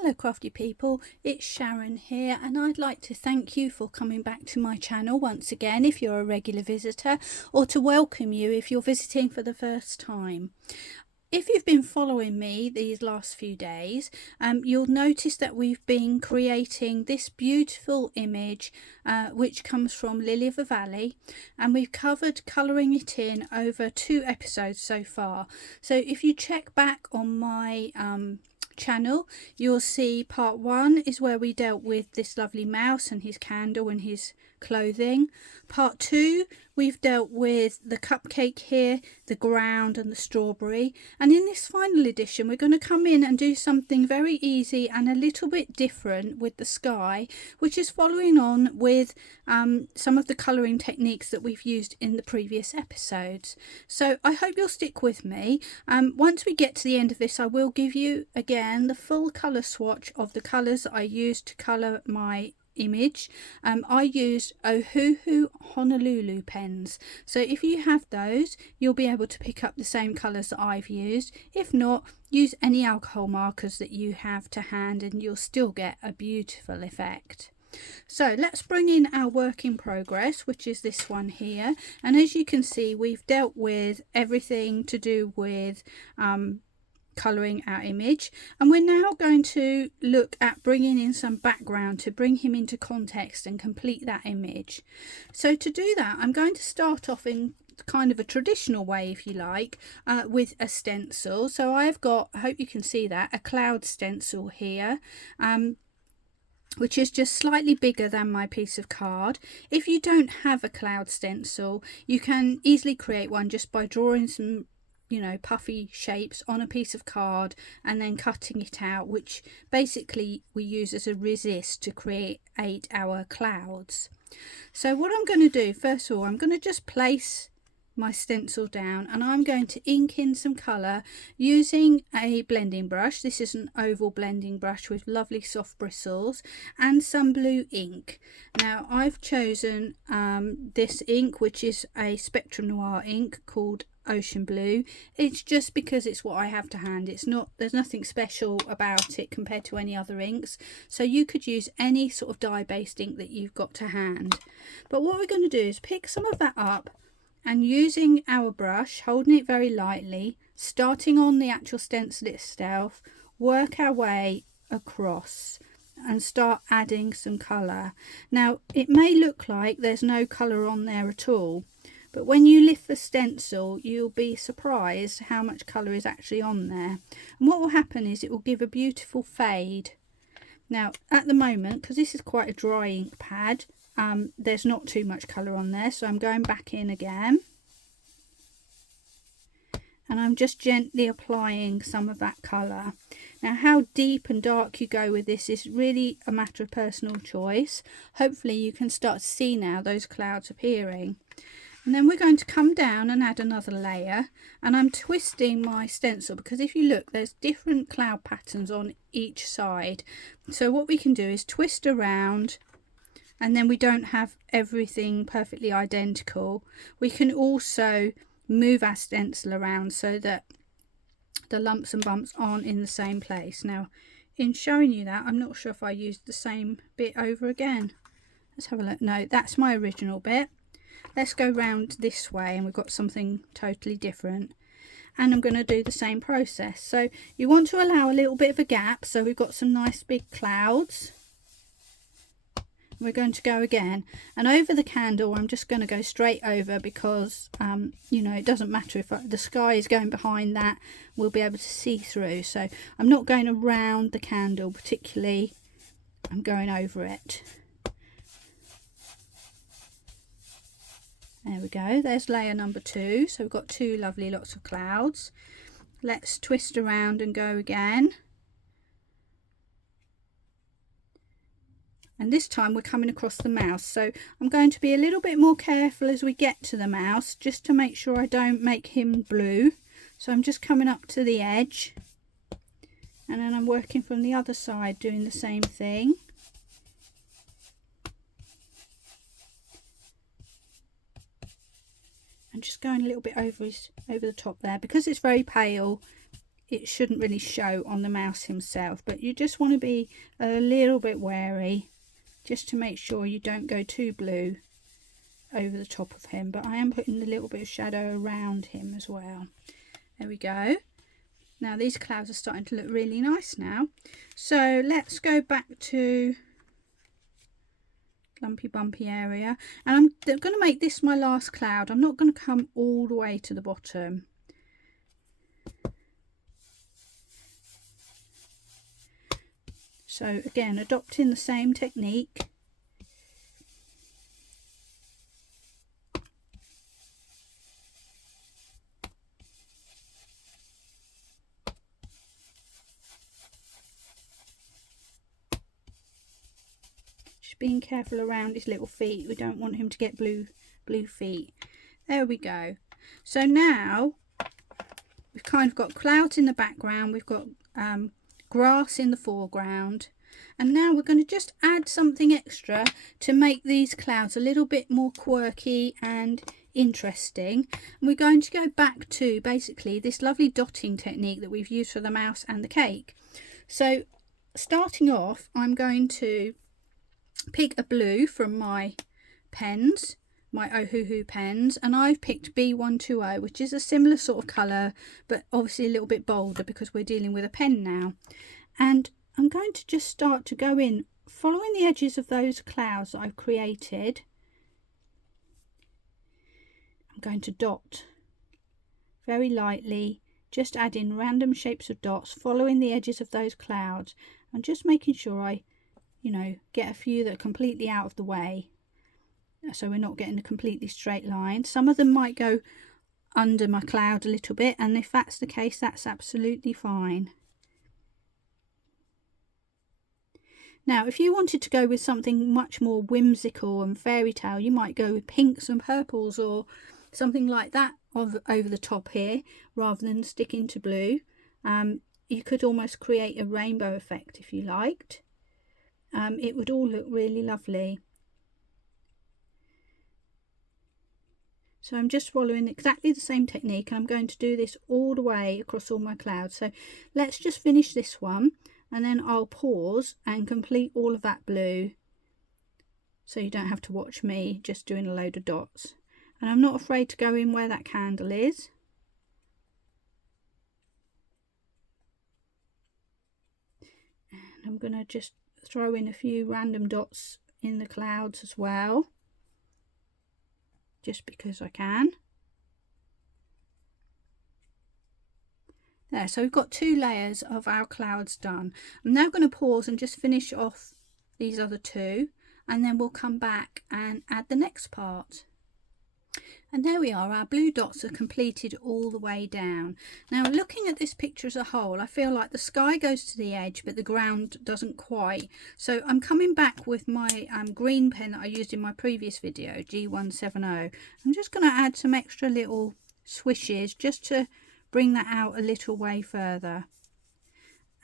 Hello crafty people, it's Sharon here, and I'd like to thank you for coming back to my channel once again if you're a regular visitor, or to welcome you if you're visiting for the first time. If you've been following me these last few days, you'll notice that we've been creating this beautiful image which comes from Lily of the Valley, and we've covered colouring it in over 2 episodes so far. So if you check back on my channel, you'll see part 1 is where we dealt with this lovely mouse and his candle and his clothing. Part 2, we've dealt with the cupcake here, the ground and the strawberry, and in this final edition we're going to come in and do something very easy and a little bit different with the sky, which is following on with some of the colouring techniques that we've used in the previous episodes. So I hope you'll stick with me. Once we get to the end of this, I will give you again the full colour swatch of the colours that I used to colour my image. I used Ohuhu Honolulu pens, so if you have those you'll be able to pick up the same colours that I've used. If not, use any alcohol markers that you have to hand and you'll still get a beautiful effect. So let's bring in our work in progress, which is this one here, and as you can see we've dealt with everything to do with colouring our image, and we're now going to look at bringing in some background to bring him into context and complete that image. So to do that, I'm going to start off in kind of a traditional way, if you like, with a stencil. So I've got, I hope you can see that, a cloud stencil here, which is just slightly bigger than my piece of card. If you don't have a cloud stencil, you can easily create one just by drawing some puffy shapes on a piece of card and then cutting it out, which basically we use as a resist to create our clouds. So what I'm going to do, first of all, I'm going to just place my stencil down and I'm going to ink in some colour using a blending brush. This is an oval blending brush with lovely soft bristles and some blue ink. Now I've chosen this ink, which is a Spectrum Noir ink called Ocean Blue. It's just because it's what I have to hand. There's nothing special about it compared to any other inks, so you could use any sort of dye based ink that you've got to hand. But what we're going to do is pick some of that up and using our brush, holding it very lightly, starting on the actual stencil itself, work our way across and start adding some colour. Now it may look like there's no colour on there at all, but when you lift the stencil you'll be surprised how much colour is actually on there, and what will happen is it will give a beautiful fade. Now at the moment, because this is quite a dry ink pad, there's not too much colour on there, so I'm going back in again and I'm just gently applying some of that colour. Now how deep and dark you go with this is really a matter of personal choice. Hopefully you can start to see now those clouds appearing. And then we're going to come down and add another layer, and I'm twisting my stencil because if you look there's different cloud patterns on each side. So what we can do is twist around, and then we don't have everything perfectly identical. We can also move our stencil around so that the lumps and bumps aren't in the same place. Now in showing you that, I'm not sure if I used the same bit over again. Let's have a look. No, that's my original bit. Let's go round this way and we've got something totally different, and I'm going to do the same process. So you want to allow a little bit of a gap, so we've got some nice big clouds. We're going to go again, and over the candle I'm just going to go straight over because it doesn't matter if the sky is going behind that, we'll be able to see through. So I'm not going around the candle particularly, I'm going over it. There we go, there's layer number 2. So we've got 2 lovely lots of clouds. Let's twist around and go again. And this time we're coming across the mouse, so I'm going to be a little bit more careful as we get to the mouse, just to make sure I don't make him blue. So I'm just coming up to the edge, and then I'm working from the other side doing the same thing. And just going a little bit over the top there because it's very pale. it shouldn't really show on the mouse himself, but you just want to be a little bit wary just to make sure you don't go too blue over the top of him. But I am putting a little bit of shadow around him as well. There we go. Now these clouds are starting to look really nice now. So let's go back to Lumpy Bumpy area, and I'm going to make this my last cloud. I'm not going to come all the way to the bottom. So again, adopting the same technique. Just being careful around his little feet. We don't want him to get blue feet. There we go. So now we've kind of got clouds in the background. We've got grass in the foreground, and now we're going to just add something extra to make these clouds a little bit more quirky and interesting. And we're going to go back to basically this lovely dotting technique that we've used for the mouse and the cake. So starting off, I'm going to pick a blue from my pens, my Ohuhu pens, and I've picked B120, which is a similar sort of colour, but obviously a little bit bolder because we're dealing with a pen now. And I'm going to just start to go in following the edges of those clouds that I've created. I'm going to dot very lightly, just add in random shapes of dots following the edges of those clouds, and just making sure I, you know, get a few that are completely out of the way, so we're not getting a completely straight line. Some of them might go under my cloud a little bit, and if that's the case, that's absolutely fine. Now if you wanted to go with something much more whimsical and fairy tale, you might go with pinks and purples or something like that over the top here, rather than sticking to blue. You could almost create a rainbow effect if you liked. It would all look really lovely. So I'm just following exactly the same technique, and I'm going to do this all the way across all my clouds. So let's just finish this one, and then I'll pause and complete all of that blue, so you don't have to watch me just doing a load of dots. And I'm not afraid to go in where that candle is. And I'm going to just throw in a few random dots in the clouds as well, just because I can. There, so we've got 2 layers of our clouds done. I'm now going to pause and just finish off these other 2, and then we'll come back and add the next part. And there we are, our blue dots are completed all the way down. Now looking at this picture as a whole, I feel like the sky goes to the edge but the ground doesn't quite. So I'm coming back with my green pen that I used in my previous video, G170. I'm just going to add some extra little swishes just to bring that out a little way further.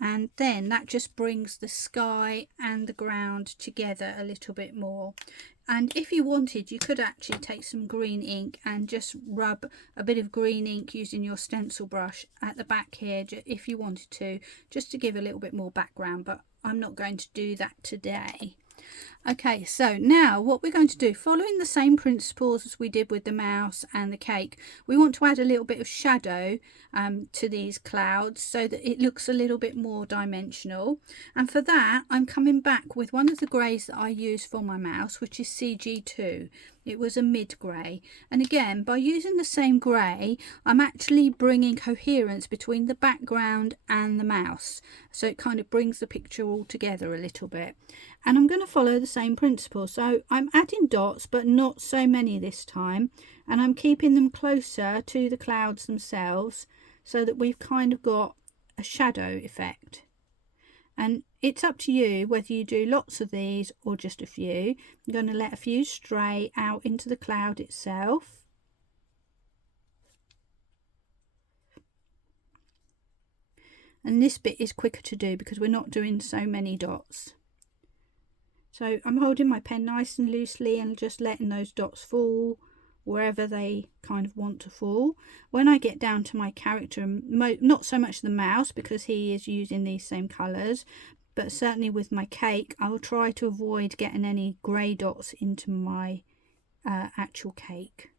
And then that just brings the sky and the ground together a little bit more. And if you wanted, you could actually take some green ink and just rub a bit of green ink using your stencil brush at the back here if you wanted to, just to give a little bit more background, but I'm not going to do that today. Okay, so now what we're going to do, following the same principles as we did with the mouse and the cake, we want to add a little bit of shadow to these clouds so that it looks a little bit more dimensional. And for that, I'm coming back with one of the greys that I used for my mouse, which is CG2. It was a mid grey, and again, by using the same grey, I'm actually bringing coherence between the background and the mouse, so it kind of brings the picture all together a little bit. And I'm going to follow the same principle, so I'm adding dots but not so many this time, and I'm keeping them closer to the clouds themselves so that we've kind of got a shadow effect. And it's up to you whether you do lots of these or just a few. I'm going to let a few stray out into the cloud itself. And this bit is quicker to do because we're not doing so many dots. So I'm holding my pen nice and loosely and just letting those dots fall wherever they kind of want to fall. When I get down to my character, not so much the mouse because he is using these same colours, but certainly with my cake, I'll try to avoid getting any grey dots into my actual cake.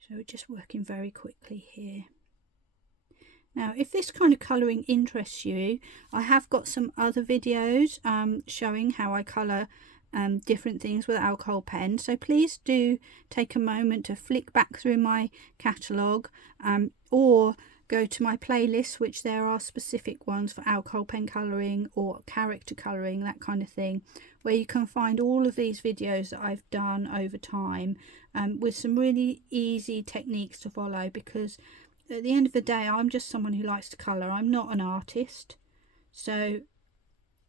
So we're just working very quickly here. Now, if this kind of colouring interests you, I have got some other videos showing how I colour different things with alcohol pen. So please do take a moment to flick back through my catalogue or go to my playlist, which there are specific ones for alcohol pen colouring or character colouring, that kind of thing, where you can find all of these videos that I've done over time with some really easy techniques to follow, because at the end of the day, I'm just someone who likes to colour. I'm not an artist, so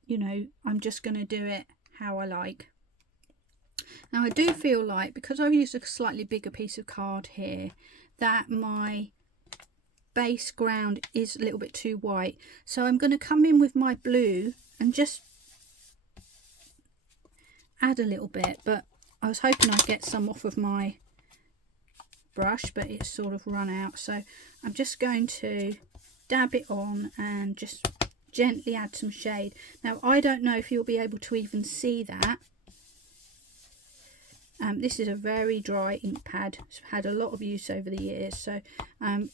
you know, I'm just going to do it how I like. Now I do feel like, because I've used a slightly bigger piece of card here, that my base ground is a little bit too white, so I'm going to come in with my blue and just add a little bit, but I was hoping I'd get some off of my brush, but it's sort of run out, so I'm just going to dab it on and just gently add some shade. Now I don't know if you'll be able to even see that. This is a very dry ink pad. It's had a lot of use over the years, so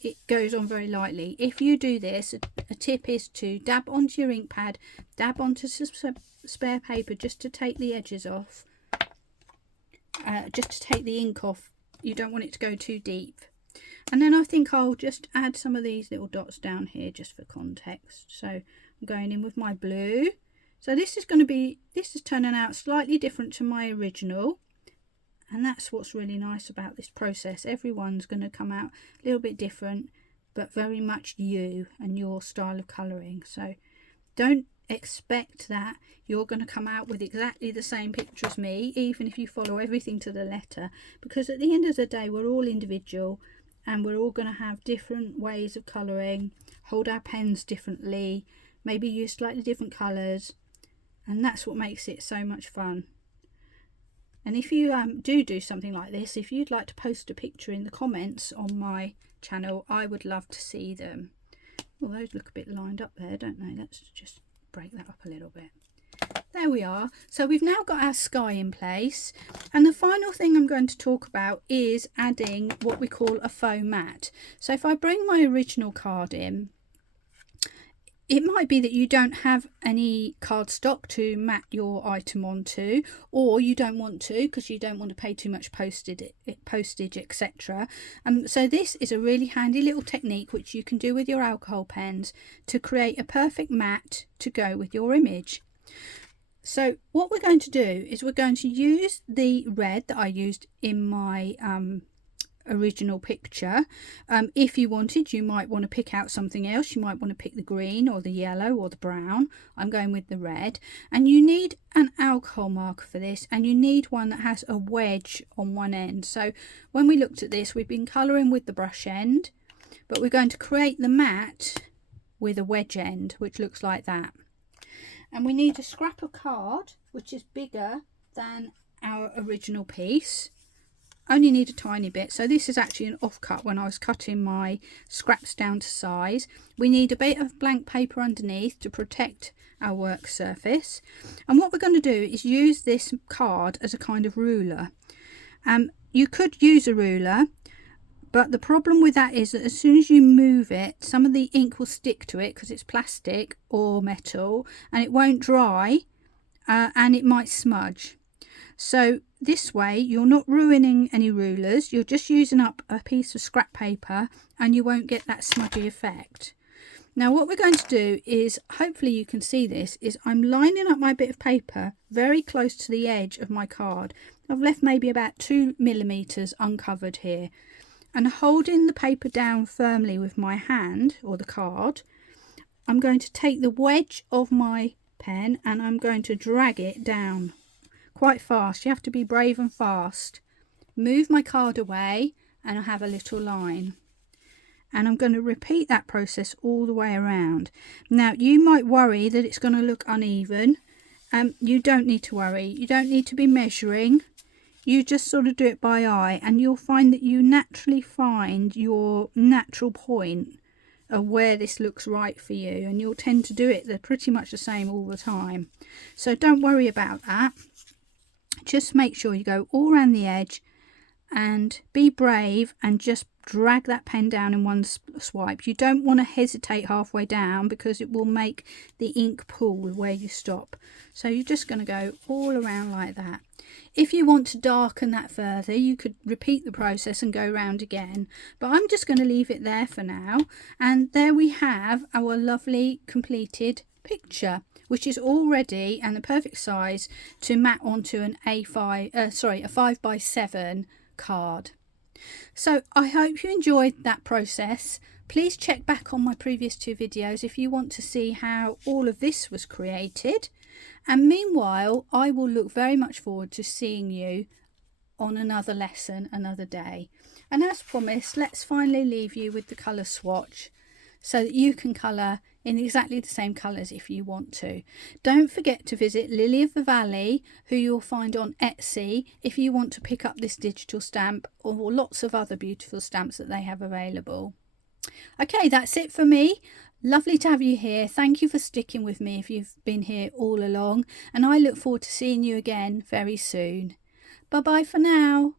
it goes on very lightly. If you do this, a tip is to dab onto your ink pad, dab onto some spare paper just to take the edges off, just to take the ink off. You don't want it to go too deep. And then I think I'll just add some of these little dots down here just for context. So I'm going in with my blue. So this is turning out slightly different to my original. And that's what's really nice about this process. Everyone's going to come out a little bit different, but very much you and your style of colouring. So don't expect that you're going to come out with exactly the same picture as me, even if you follow everything to the letter, because at the end of the day, we're all individual and we're all going to have different ways of colouring, hold our pens differently, maybe use slightly different colours, and that's what makes it so much fun. And if you do something like this, if you'd like to post a picture in the comments on my channel, I would love to see them. Well, those look a bit lined up there, don't they? Let's just break that up a little bit. There we are. So we've now got our sky in place. And the final thing I'm going to talk about is adding what we call a faux mat. So if I bring my original card in, it might be that you don't have any cardstock to mat your item onto, or you don't want to because you don't want to pay too much postage, etc. So this is a really handy little technique which you can do with your alcohol pens to create a perfect mat to go with your image. So what we're going to do is we're going to use the red that I used in my original picture. If you wanted, you might want to pick out something else. You might want to pick the green or the yellow or the brown. I'm going with the red. And you need an alcohol marker for this, and you need one that has a wedge on one end. So when we looked at this, we've been colouring with the brush end, but we're going to create the mat with a wedge end, which looks like that. And we need a scrap of card which is bigger than our original piece. Only need a tiny bit, so this is actually an offcut when I was cutting my scraps down to size. We need a bit of blank paper underneath to protect our work surface, and what we're going to do is use this card as a kind of ruler. You could use a ruler, but the problem with that is that as soon as you move it, some of the ink will stick to it because it's plastic or metal, and it won't dry, and it might smudge. So this way you're not ruining any rulers, you're just using up a piece of scrap paper and you won't get that smudgy effect. Now what we're going to do is, hopefully you can see this, is I'm lining up my bit of paper very close to the edge of my card. I've left maybe about 2 millimeters uncovered here, and holding the paper down firmly with my hand or the card, I'm going to take the wedge of my pen and I'm going to drag it down quite fast. You have to be brave and fast. Move my card away and I have a little line, and I'm going to repeat that process all the way around. Now you might worry that it's going to look uneven, you don't need to worry. You don't need to be measuring. You just sort of do it by eye, and you'll find that you naturally find your natural point of where this looks right for you, and you'll tend to do it. They're pretty much the same all the time, so don't worry about that. Just make sure you go all around the edge and be brave and just drag that pen down in one swipe. You don't want to hesitate halfway down because it will make the ink pool where you stop. So you're just going to go all around like that. If you want to darken that further, you could repeat the process and go round again, but I'm just going to leave it there for now. And there we have our lovely completed picture, which is all ready and the perfect size to mat onto an a 5x7 card. So I hope you enjoyed that process. Please check back on my previous 2 videos if you want to see how all of this was created. And meanwhile, I will look very much forward to seeing you on another lesson another day. And as promised, let's finally leave you with the colour swatch so that you can colour in exactly the same colours if you want to. Don't forget to visit Lily of the Valley, who you'll find on Etsy, if you want to pick up this digital stamp or lots of other beautiful stamps that they have available. Okay, that's it for me. Lovely to have you here. Thank you for sticking with me if you've been here all along, and I look forward to seeing you again very soon. Bye bye for now.